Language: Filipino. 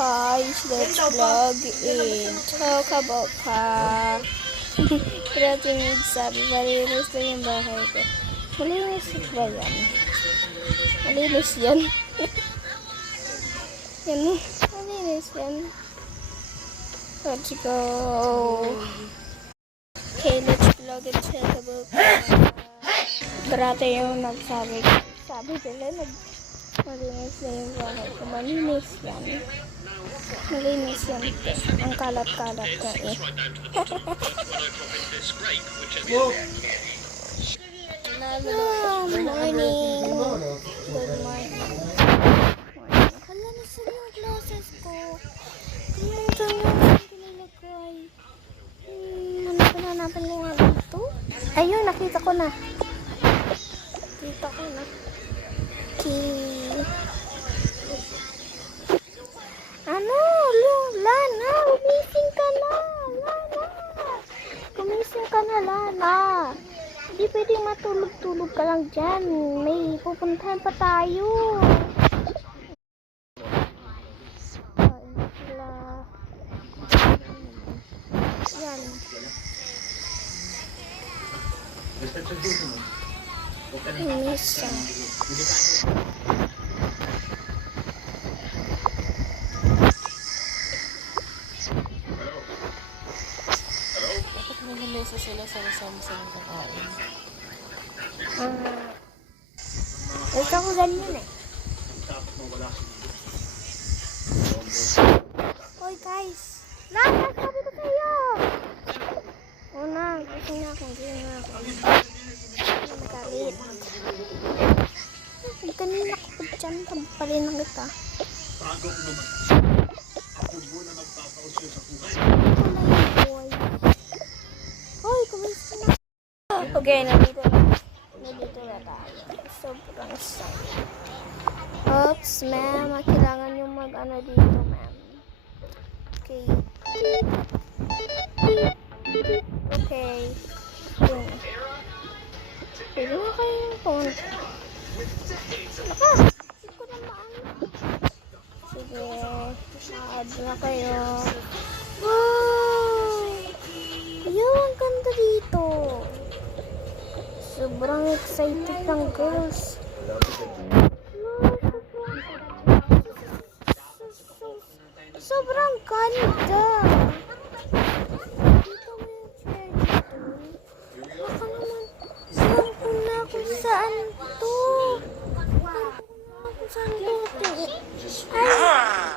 guys, let's vlog and talk about Prating nagsabi, malinis na yung bahay ko. Malinis ba yan? Malinis yan? Yan, malinis yan. Let's go. Okay, let's vlog and talk about Brate yung nagsabi. Sabi nila, malinis na yung bahay ko. Malinis yan. Malinis yan. Ang kalat-kalat ka eh. Morning. Good morning. Hala na sila yung glasses ko. Kalimutan yung pinilagay. Hanapin mo nga dito. Ayun, nakita ko na. Okay. Ano? Lana, gumising ka na. Lana. Gumising ka na, Lana. Hindi pwedeng matulog-tulog ka lang dyan. May pupuntahan pa tayo. Yan. Misa. Mesa sila sama-sama sa kakain. Ito ko ganyan eh. Hoy guys. Sabi ko kayo. Una, gusto niya akong magalit. Kanina ko pa dyan. Tampalin lang kita. Hoy, kumis na. Okay, nandito na tayo. Sobrang sad. Oops, ma'am. Kailangan yung mag-ano dito, ma'am. Okay. Okay. Yung. Pwede na kayo yung phone. Hindi ko na maano. Sige. Maad na kayo. Wow! Ayun, ang ganda dito. Sobrang excited ng girls. Sobrang ganda.